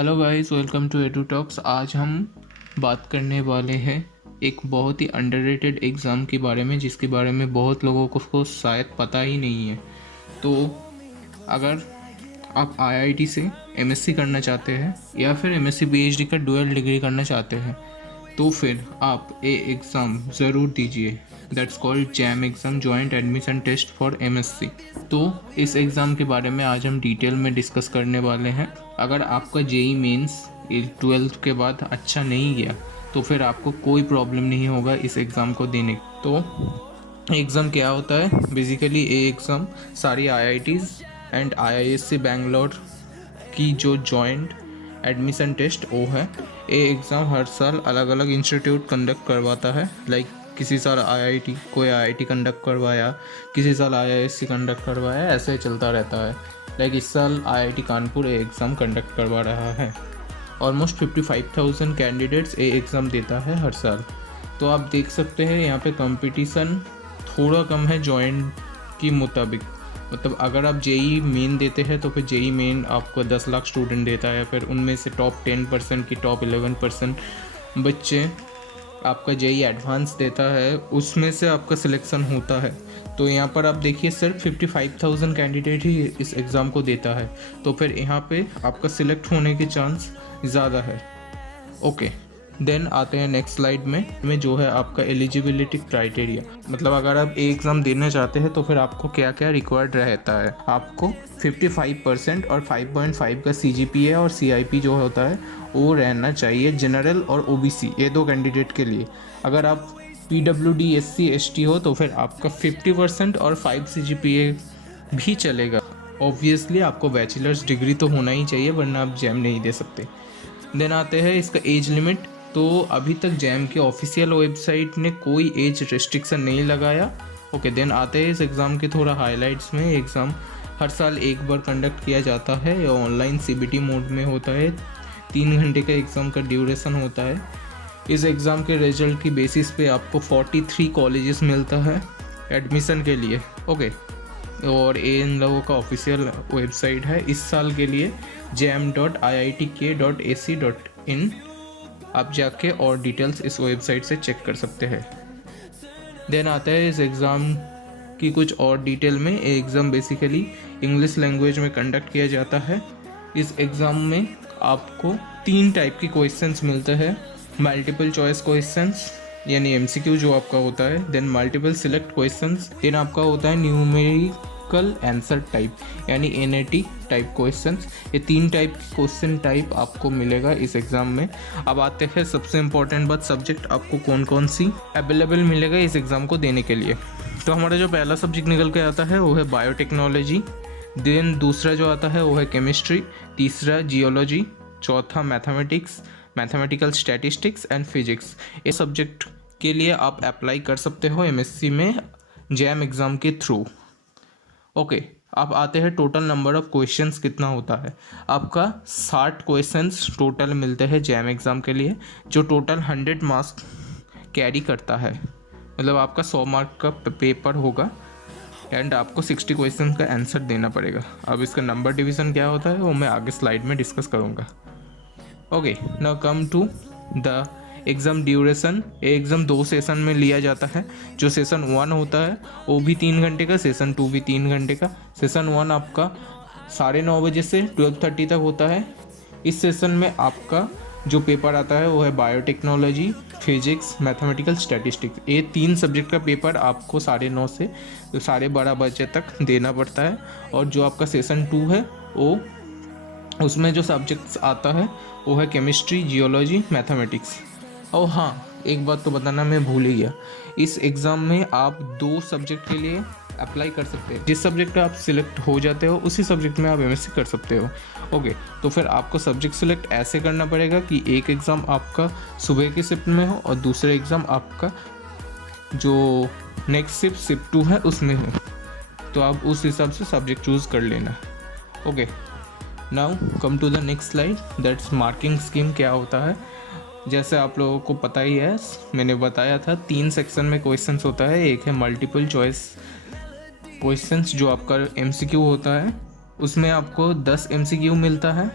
Hello guys, welcome to Edu Talks. आज हम बात करने वाले हैं एक बहुत ही अंडररेटेड एग्ज़ाम के बारे में, जिसके बारे में बहुत लोगों को शायद पता ही नहीं है। तो अगर आप आईआईटी से एमएससी करना चाहते हैं या फिर एमएससी पीएचडी का डुअल डिग्री करना चाहते हैं तो फिर आप ये एग्ज़ाम ज़रूर दीजिए। That's called JAM exam, joint admission test for MSc. तो इस एग्ज़ाम के बारे में आज हम डिटेल में डिस्कस करने वाले हैं। अगर आपका जेई मेंस 12th के बाद अच्छा नहीं गया तो फिर आपको कोई प्रॉब्लम नहीं होगा इस एग्ज़ाम को देने। तो एग्ज़ाम क्या होता है? बेसिकली ये एग्ज़ाम सारी आईआईटीज़ एंड आईआईएससी बैंगलोर की जो जॉइंट एडमिशन टेस्ट वो है। ये एग्ज़ाम हर साल अलग अलग इंस्टीट्यूट कंडक्ट करवाता है। लाइक किसी साल आईआईटी, कोई आईआईटी कंडक्ट करवाया, किसी साल आईआईएससी कंडक्ट करवाया, ऐसे चलता रहता है। लाइक इस साल आईआईटी कानपुर ये एग्ज़ाम कंडक्ट करवा रहा है। ऑलमोस्ट 55,000 कैंडिडेट्स ये एग्ज़ाम देता है हर साल। तो आप देख सकते हैं यहाँ पे कंपटीशन थोड़ा कम है जॉइंट की मुताबिक। मतलब अगर आप जेई मेन देते हैं तो फिर जेई मेन आपको 10 लाख स्टूडेंट देता है, फिर उनमें से टॉप 10% की टॉप 11% बच्चे आपका जेई एडवांस देता है, उसमें से आपका सिलेक्शन होता है। तो यहाँ पर आप देखिए सिर्फ 55,000 कैंडिडेट ही इस एग्ज़ाम को देता है, तो फिर यहाँ पे आपका सिलेक्ट होने के चांस ज़्यादा है। ओके, देन आते हैं नेक्स्ट स्लाइड में जो है आपका एलिजिबिलिटी क्राइटेरिया। मतलब अगर आप एक एग्ज़ाम देना चाहते हैं तो फिर आपको क्या क्या रिक्वायर्ड रहता है। आपको 55% और 5.5 का CGPA और CIP जो होता है वो रहना चाहिए जनरल और OBC, ये दो कैंडिडेट के लिए। अगर आप PWD SC ST हो तो फिर आपका 50% और 5 CGPA भी चलेगा। ऑब्वियसली आपको बैचलर्स डिग्री तो होना ही चाहिए, वरना आप जैम नहीं दे सकते। देन आते हैं इसका एज लिमिट। तो अभी तक जैम की ऑफिशियल वेबसाइट ने कोई एज रिस्ट्रिक्शन नहीं लगाया। ओके, देन आते हैं इस एग्ज़ाम के थोड़ा हाइलाइट्स में। एग्ज़ाम हर साल एक बार कंडक्ट किया जाता है, या ऑनलाइन CBT मोड में होता है। 3 घंटे का एग्ज़ाम का ड्यूरेशन होता है। इस एग्ज़ाम के रिजल्ट की बेसिस पे आपको 43 कॉलेजेस मिलता है एडमिशन के लिए। ओके, और ये इन लोगों का ऑफिशियल वेबसाइट है इस साल के लिए jam.iitk.ac.in। आप जाके और डिटेल्स इस वेबसाइट से चेक कर सकते हैं। देन आता है इस एग्ज़ाम की कुछ और डिटेल में। ये एग्ज़ाम बेसिकली इंग्लिश लैंग्वेज में कंडक्ट किया जाता है। इस एग्ज़ाम में आपको 3 टाइप की क्वेश्चंस मिलते हैं। मल्टीपल चॉइस क्वेश्चंस यानी MCQ जो आपका होता है, then multiple select questions, then आपका होता है न्यूमेरिकल आंसर टाइप यानी NAT टाइप क्वेश्चंस। ये 3 टाइप की क्वेश्चन टाइप आपको मिलेगा इस एग्ज़ाम में। अब आते हैं सबसे इम्पोर्टेंट बात, सब्जेक्ट आपको कौन कौन सी अवेलेबल मिलेगा इस एग्ज़ाम को देने के लिए। तो हमारा जो पहला सब्जेक्ट निकल के आता है वो है बायोटेक्नोलॉजी। देन दूसरा जो आता है वो है केमिस्ट्री, तीसरा जियोलॉजी, चौथा mathematics, mathematical statistics and physics. इस सब्जेक्ट के लिए आप अप्लाई कर सकते हो MSc में जैम एग्ज़ाम के थ्रू। ओके, अब आते हैं टोटल नंबर ऑफ क्वेश्चंस कितना होता है। आपका 60 क्वेश्चंस टोटल मिलते हैं जैम एग्ज़ाम के लिए, जो टोटल 100 मार्क्स कैरी करता है। मतलब आपका 100 मार्क का पेपर होगा एंड आपको 60 क्वेश्चन का आंसर देना पड़ेगा। अब इसका नंबर डिवीज़न क्या होता है वो मैं आगे स्लाइड में डिस्कस करूँगा। Okay, now come to the exam duration. ये एग्ज़ाम 2 सेशन में लिया जाता है। जो सेशन 1 होता है वो भी 3 घंटे का, सेशन 2 भी 3 घंटे का। सेशन 1 आपका 9:30 बजे से 12:30 तक होता है। इस सेशन में आपका जो पेपर आता है वो है बायोटेक्नोलॉजी, फिजिक्स, मैथमेटिकल स्टैटिस्टिक्स। ये 3 सब्जेक्ट का पेपर आपको 9:30 से 12:30 बजे तक देना पड़ता है। और जो आपका सेशन 2 है वो उसमें जो सब्जेक्ट्स आता है वो है केमिस्ट्री, जियोलॉजी, मैथमेटिक्स। और हाँ, एक बात तो बताना मैं भूल ही गया, इस एग्ज़ाम में आप 2 सब्जेक्ट के लिए अप्लाई कर सकते हैं। जिस सब्जेक्ट आप सिलेक्ट हो जाते हो उसी सब्जेक्ट में आप MSc कर सकते हो। ओके, तो फिर आपको सब्जेक्ट सिलेक्ट ऐसे करना पड़ेगा कि एक एग्ज़ाम आपका सुबह की शिफ्ट में हो और दूसरा एग्ज़ाम आपका जो नेक्स्ट शिफ्ट 2 है उसमें हो। तो आप उस हिसाब से सब्जेक्ट चूज़ कर लेना। Okay, now come to the next slide, that's marking scheme क्या होता है। जैसे आप लोगों को पता ही है, मैंने बताया था 3 सेक्शन में क्वेश्चंस होता है। एक है मल्टीपल चॉइस क्वेश्चंस जो आपका MCQ होता है, उसमें आपको 10 MCQ मिलता है।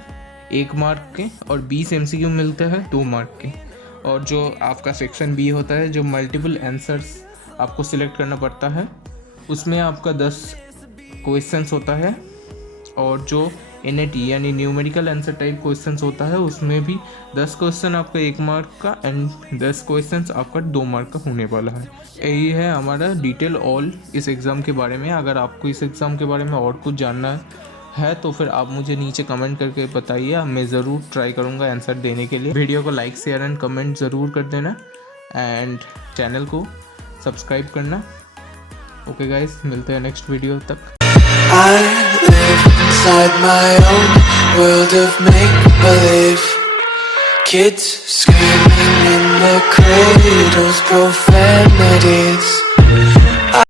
1 मार्क के और 20 MCQ मिलते हैं 2 मार्क के। और जो आपका सेक्शन बी होता है, जो मल्टीपल आंसर्स आपको सिलेक्ट करना पड़ता है, उसमें आपका 10 क्वेश्चंस होता है। और जो NAT यानी न्यूमेरिकल आंसर टाइप क्वेश्चंस होता है, उसमें भी 10 क्वेश्चन आपका 1 मार्क का एंड 10 क्वेश्चंस आपका 2 मार्क का होने वाला है। यही है हमारा डिटेल ऑल इस एग्ज़ाम के बारे में। अगर आपको इस एग्ज़ाम के बारे में और कुछ जानना है तो फिर आप मुझे नीचे कमेंट करके बताइए, मैं ज़रूर ट्राई करूँगा आंसर देने के लिए। वीडियो को लाइक शेयर एंड कमेंट ज़रूर कर देना एंड चैनल को सब्सक्राइब करना। ओके गाइस, मिलते हैं नेक्स्ट वीडियो तक। I live inside my own world of make-believe. Kids screaming in their cradles, profanities.